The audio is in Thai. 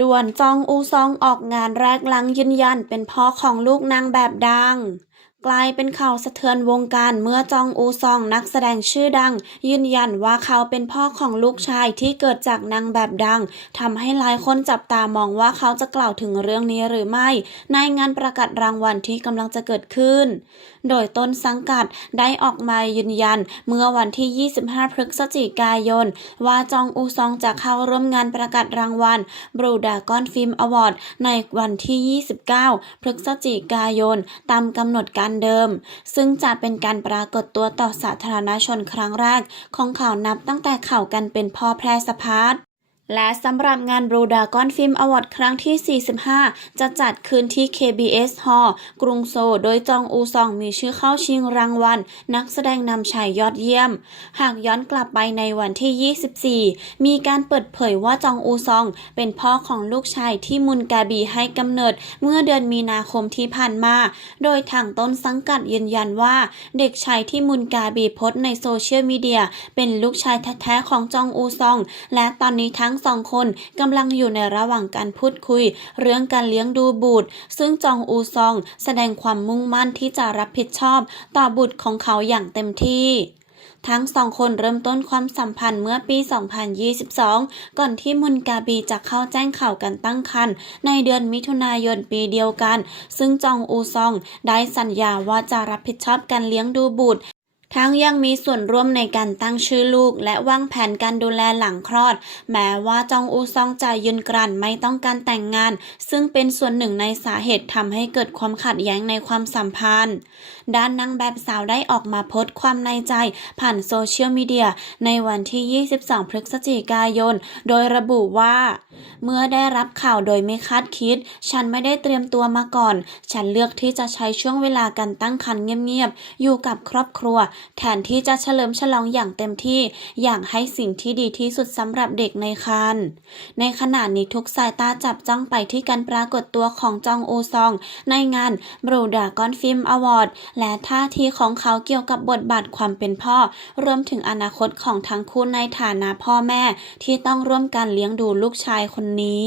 ด่วนจองอูซองออกงานแรกหลังยืนยันเป็นพ่อของลูกนางแบบดัง กลายเป็นข่าวสะเทือนวงการเมื่อจองอูซองนักแสดงชื่อดัง ยืนยันว่าเขาเป็นพ่อของลูกชายที่เกิดจากนางแบบดังทำให้หลายคนจับตามองว่าเขาจะกล่าวถึงเรื่องนี้หรือไม่ ในงานประกาศรางวัลที่กำลังจะเกิดขึ้น โดยต้นสังกัดได้ออกมายืนยัน เมื่อวันที่ 25 พฤศจิกายน ว่าจองอูซองจะเข้าร่วมงานประกาศรางวัลบรูดากอนฟิล์มอวอร์ดในวันที่ 29 พฤศจิกายน ตามกำหนดการเดิม ซึ่งจะเป็นการปรากฏตัวต่อสาธารณชนครั้งแรกของข่าวนับตั้งแต่ข่าวกันเป็นพ่อแพร่สะพัด และสำหรับงาน Blue Dragon Film Award ครั้งที่ 45 จะจัดขึ้นที่ KBS Hall กรุงโซลโดยจองอูซองมีชื่อเข้าชิงรางวัล นักแสดงนำชายยอดเยี่ยม หากย้อนกลับไปในวันที่ 24 มีการเปิดเผยว่าจองอูซอง เป็นพ่อของลูกชายที่มุนกาบีให้กำเนิด เมื่อเดือนมีนาคมที่ผ่านมา โดยทางต้นสังกัดยืนยันว่า เด็กชายที่มุนกาบีโพสในโซเชียลมีเดียเป็นลูกชายแท้ๆของจองอูซอง และตอนนี้ทั้งสองคนกำลังอยู่ในระหว่างการพูดคุย เรื่องการเลี้ยงดูบุตร ซึ่งจองอูซองแสดงความมุ่งมั่นที่จะรับผิดชอบต่อบุตรของเขาอย่างเต็มที่ทั้งสองคนเริ่มต้นความสัมพันธ์เมื่อปี 2022 ก่อนที่มุนกาบีจะเข้าแจ้งข่าวการตั้งครรภ์ในเดือนมิถุนายนปีเดียวกัน ซึ่งจองอูซองได้สัญญาว่าจะรับผิดชอบการเลี้ยงดูบุตร ทั้งยังมีส่วนร่วมในการตั้งชื่อลูก และวางแผนการดูแลหลังคลอด แม้ว่าจองอูซองจะยืนกรันไม่ต้องการแต่งงาน ซึ่งเป็นส่วนหนึ่งในสาเหตุทำให้เกิดความขัดแย้งในความสัมพันธ์ ด้านนางแบบสาวได้ออกมาโพสต์ความในใจ ผ่านโซเชียลมีเดียในวันที่ 22 พฤศจิกายน โดยระบุว่า เมื่อได้รับข่าวโดยไม่คาดคิด ฉันไม่ได้เตรียมตัวมาก่อน ฉันเลือกที่จะใช้ช่วงเวลาการตั้งครรภ์เงียบๆอยู่กับครอบครัวแทนที่จะเฉลิมฉลองอย่างเต็มที่อย่างให้สิ่งที่ดีที่สุดสำหรับเด็กในครรภ์ในขณะนี้ทุกสายตาจับจ้องไปที่การปรากฏตัวของจองอูซอง ในงาน Blue Dragon Film Award และท่าทีของเขาเกี่ยวกับบทบาทความเป็นพ่อ รวมถึงอนาคตของทั้งคู่ในฐานะพ่อแม่ที่ต้องร่วมกันเลี้ยงดูลูกชายคนนี้